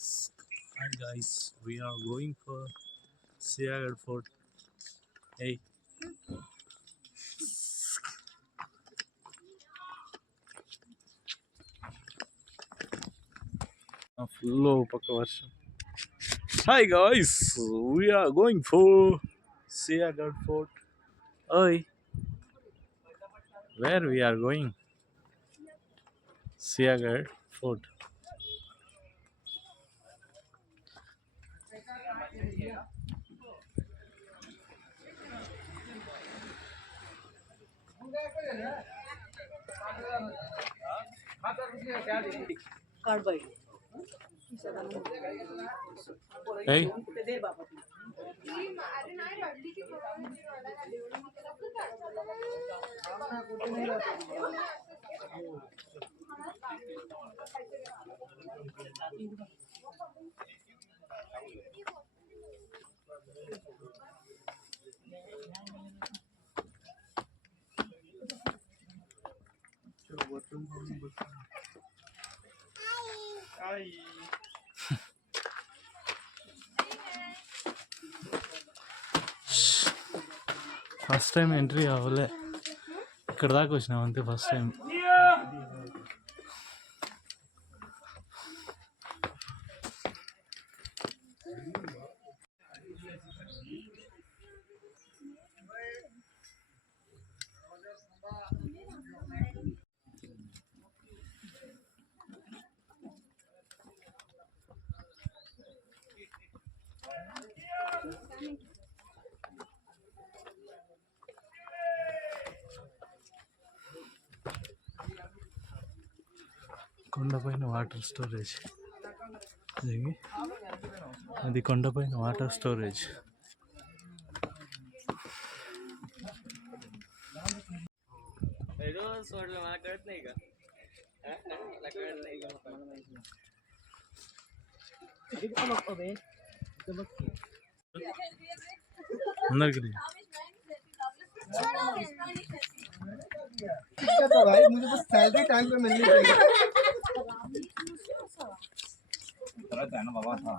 Hi guys, we are going for Siagar Fort. Hey, full paka version. Hi guys, we are going for Siagar Fort. Hey, where we are going? Siagar Fort. Hey, first time entry అవ్వలే, ఇక్కడ దాకా వచ్చినాం అంతే. First time కొండపైన water storage. అది కొండపైన water storage. అందరికి भाई मुझे बस सैलरी टाइम पे मिलनी चाहिए। बाबा था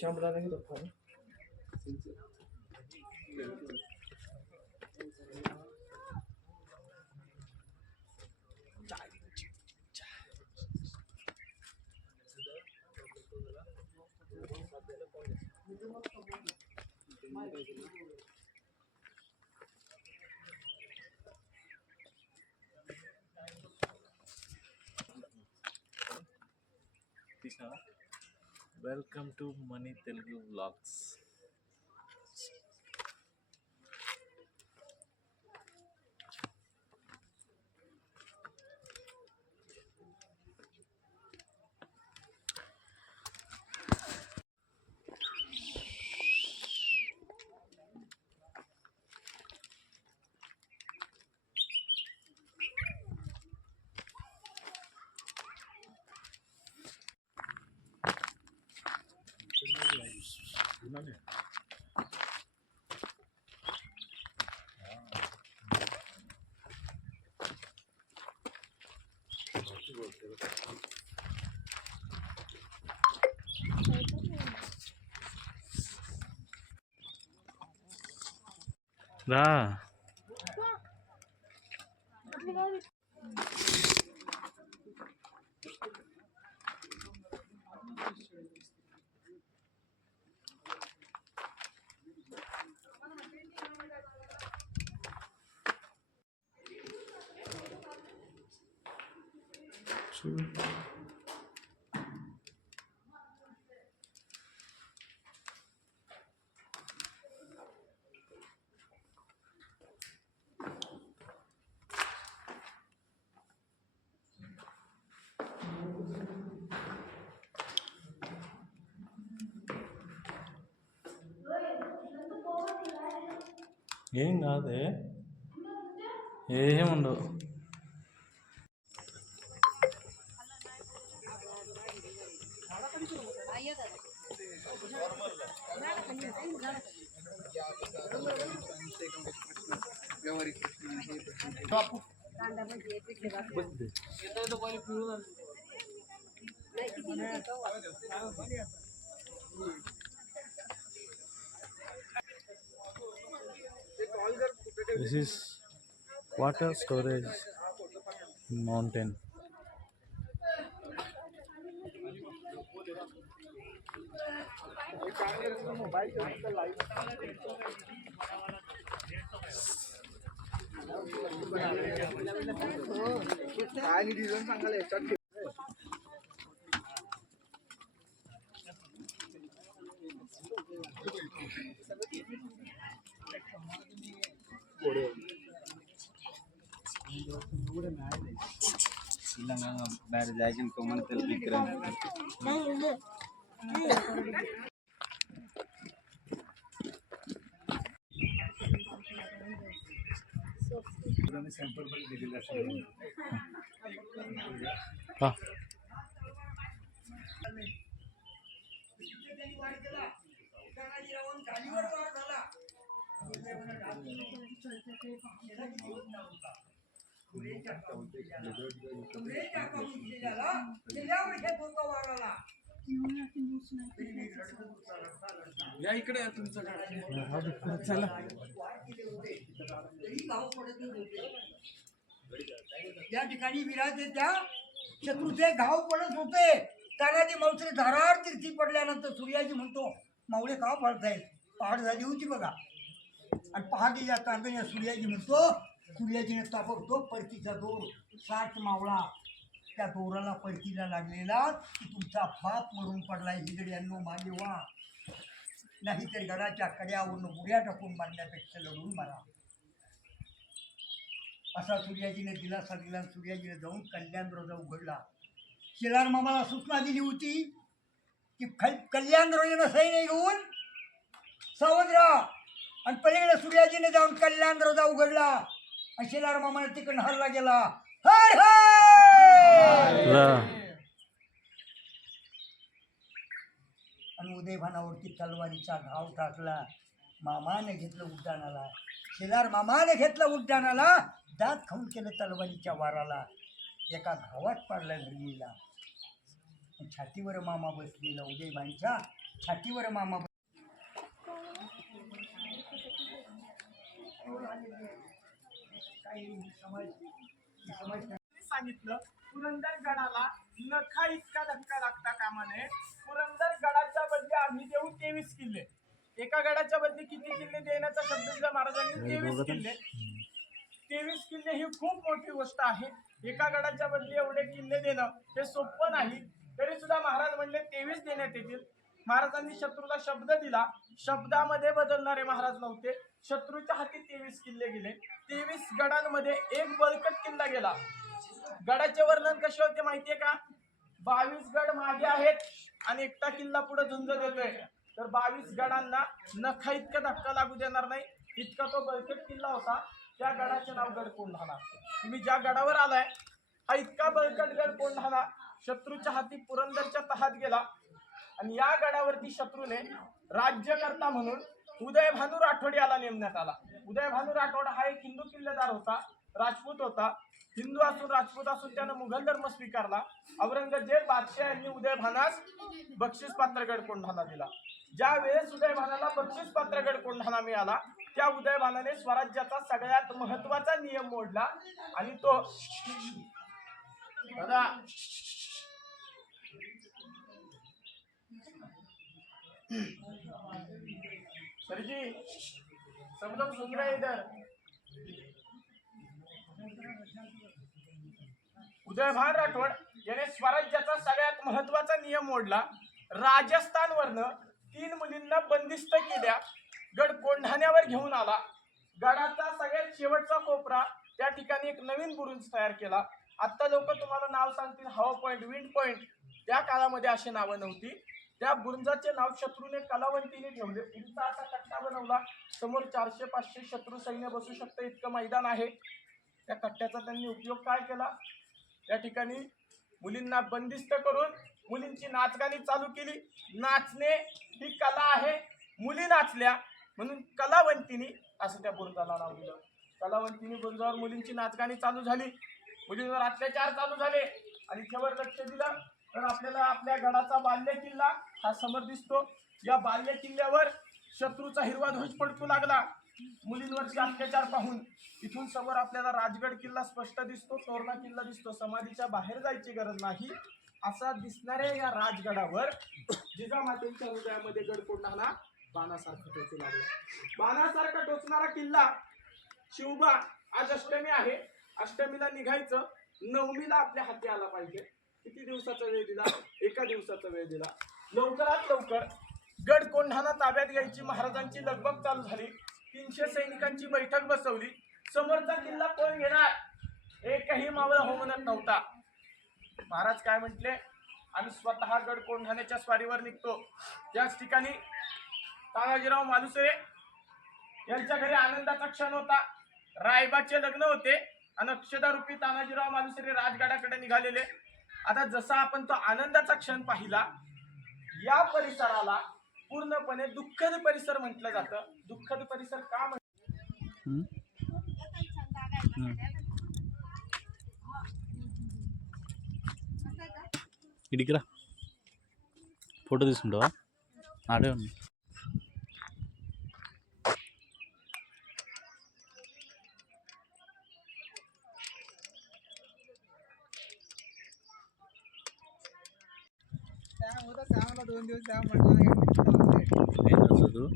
शाम बता देंगे तो welcome to money Telugu vlogs. రా చూడు. ఏం కాదే ఏముండవు. This is water storage in mountain. आणि डिझाईन सांगायला याच्यात बाहेर जायचे तो म्हणत सॅम्पल पण दिलेलं असेल. हा या इकडे तुमचं चला त्या ठिकाणी विराजे त्या शत्रूचे घाव पडत होते. तानाजी मावसरे धारार तिरती पडल्यानंतर सूर्याजी म्हणतो मावळे का पडतायत. पहाट झाली होती बघा आणि पहाटेच्या तांदळ्या सूर्याजी म्हणतो सूर्याजीने ताबडतोब परतीचा दोर 60 मावळा त्या दोराला परतीला लागलेला की तुमचा बाप मरून पडलाय हिजड्यांनो मागे वा नाहीतर गडाच्या कड्यावरून उड्या टाकून मारण्यापेक्षा लढून मारा असा सूर्याजीने दिलासा दिला. सूर्याजीने जाऊन कल्याण रोजा उघडला. शेलार मामाला सूचना दिली होती की कल्याण रोजानं सैन्य घेऊन सावध राहा आणि पलीकडे सूर्याजीने जाऊन कल्याण रोजा उघडला आणि शेलार मामाने तिकडून हरला गेला. हर आणि उदयभानावरती तलवारीचा घाव टाकला. मामाने घेतलं उड्डाणाला. शेलार मामाने घेतलं उड्डाणाला. दात खाऊन केलं तलवारीच्या वाराला. एका घावात पाडला धरणीला. छातीवर मामा बसलेला. उदयभानच्या छातीवर मामा सांगितलं पुरंदर गडाला नखा इतका धक्का लागता कामा नये. पुरंदर गडाच्या बदले आम्ही देऊ 23 किल्ले. एका गडाच्या बदले किती किल्ले देण्याचा शब्द दिला महाराजांनी. 23 किल्ले. 23 किल्ले ही खूप मोठी गोष्ट आहे. एका गडाच्या बदली एवढे किल्ले देणं हे सोपं नाही. तरी सुद्धा महाराज म्हणले 23 देण्यात येतील. महाराजांनी शत्रूला शब्द दिला. शब्दामध्ये बदलणारे महाराज नव्हते. शत्रूच्या हाती 23 किल्ले गेले. 23 गडांमध्ये एक बळकट किल्ला गेला. गडाचे वर्णन कसे होते माहितीये का. 22 गड मागे आहेत आणि एकटा किल्ला पुढे झुंज देतोय. तर 22 गडांना नखा इतका धक्का लागू देणार नाही इतका तो बळकट किल्ला होता. त्या गडाचे नाव गड कोंढाणा. तुम्ही ज्या गडावर आलाय हा इतका बळकट गड कोंढाणा शत्रूच्या हाती पुरंदरच्या तहात गेला. आणि या गडावरती शत्रूने राज्यकर्ता म्हणून उदयभानू राठोड याला नेमण्यात आला. उदयभानू राठोड हा एक हिंदू किल्लेदार होता. राजपूत होता. हिंदू असून राजपूत असून त्यानं मुघल धर्म स्वीकारला. औरंगजेब बादशाह यांनी उदयभानास बक्षीस पात्र गड कोंढाणा दिला. ज्या वेळेस उदयभानाला बक्षीस पात्र गड कोंढाणा मिळाला त्या उदयभानाने स्वराज्याचा सगळ्यात महत्वाचा नियम मोडला आणि तो दादा सरजी सब लोग सुन रहे इधर. उदयभान राठोड याने स्वराज्याचा सगळ्यात महत्वाचा नियम मोडला. राजस्थानवरनं 3 मुलींना बंदिस्त केल्या. गड कोंढाण्यावर घेऊन आला. गडाचा सगळ्यात शेवटचा कोपरा त्या ठिकाणी एक नवीन बुरुज तयार केला. आता लोक तुम्हाला नाव सांगतील हवा पॉइंट, विंड पॉइंट. त्या काळामध्ये अशी नावं नव्हती. त्या बुरुजाचे नाव शत्रूने कलावंतीने ठेवले. उंचा असा कट्टा बनवला. समोर 400-500 शत्रू सैन्य बसू शकतं इतकं मैदान आहे. त्या कट्ट्याचा त्यांनी उपयोग काय केला, त्या ठिकाणी मुलींना बंदिस्त करून मुलींची नाचगाणी चालू केली. नाचणे ही कला आहे, मुली नाचल्या म्हणून कलावंतिनी असं त्या बुरुजाला नाव दिलं. कलावंतिनी बुरुजावर मुलींची नाचगाणी चालू झाली, मुलींवर अत्याचार चालू झाले. आणि त्यावर लक्ष दिलं तर आपल्याला आपल्या गडाचा बाल्य किल्ला हा समोर दिसतो. या बाल्य किल्ल्यावर शत्रूचा हिरवा ध्वज फडकू लागला मुलींवरचे अत्याचार पाहून. इथून समोर आपल्याला राजगड किल्ला स्पष्ट दिसतो, तोरणा किल्ला दिसतो. समाधीच्या बाहेर जायची गरज नाही असा दिसणाऱ्या या राजगडावर जिजामातेच्या हृदयामध्ये गड कोंढाणा बाणासारखा टोचू लागला. बाणासारखा टोचणारा किल्ला शिवबा. आज अष्टमी आहे, अष्टमीला निघायचं, नवमीला आपल्या हाती आला पाहिजे. किती दिवसाचा वेळ दिला, एका दिवसाचा वेळ दिला. लवकरात लवकर गड कोंढाणा ताब्यात घ्यायची महाराजांची लगबग चालू झाली. 300 सैनिकांची बैठक बसवली. समोरचा किल्ला कोण घेणार, एकही मावळा हो म्हणत नव्हता. महाराज काय म्हटले, आम्ही स्वतः गड कोंढाण्याच्या स्वारीवर निघतो. याच ठिकाणी तानाजीराव मालुसरे यांच्या घरी आनंदाचा क्षण होता. रायबाचे लग्न होते आणि अक्षदारूपी तानाजीराव मालुसरे राजगडाकडे निघालेले. आता जसा आपण तो आनंदाचा क्षण पाहिला, या परिसराला पूर्णपणे दुःखद परिसर म्हटलं जातं. दुःखद परिसर का ఇడికిరా ఫోటో తీసుకుంటావా ఆడే ఉంది चांगला 2 दिवस त्या म्हटलं చదువు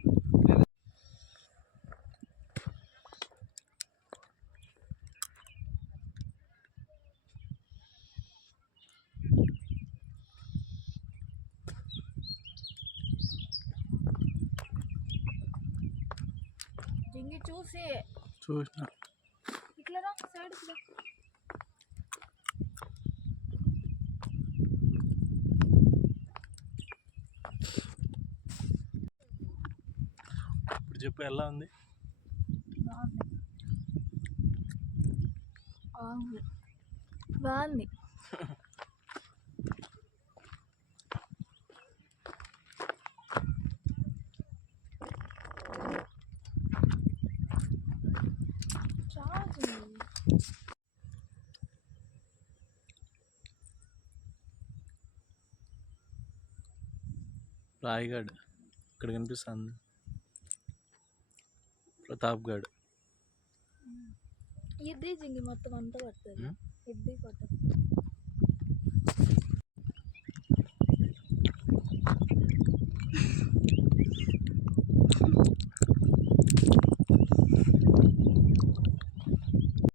జింగి చూసి చూసిన ఇట్లా రా సైడ్ ఇట్లా ఇప్పుడు చెప్పు ఎలా ఉంది. బాగుంది. రాయగఢ్ ఇక్కడ కనిపిస్తుంది, ప్రతాప్గఢ్. ఇది జింగి మొత్తం అంతా పడుతుంది. ఇది ఫోటో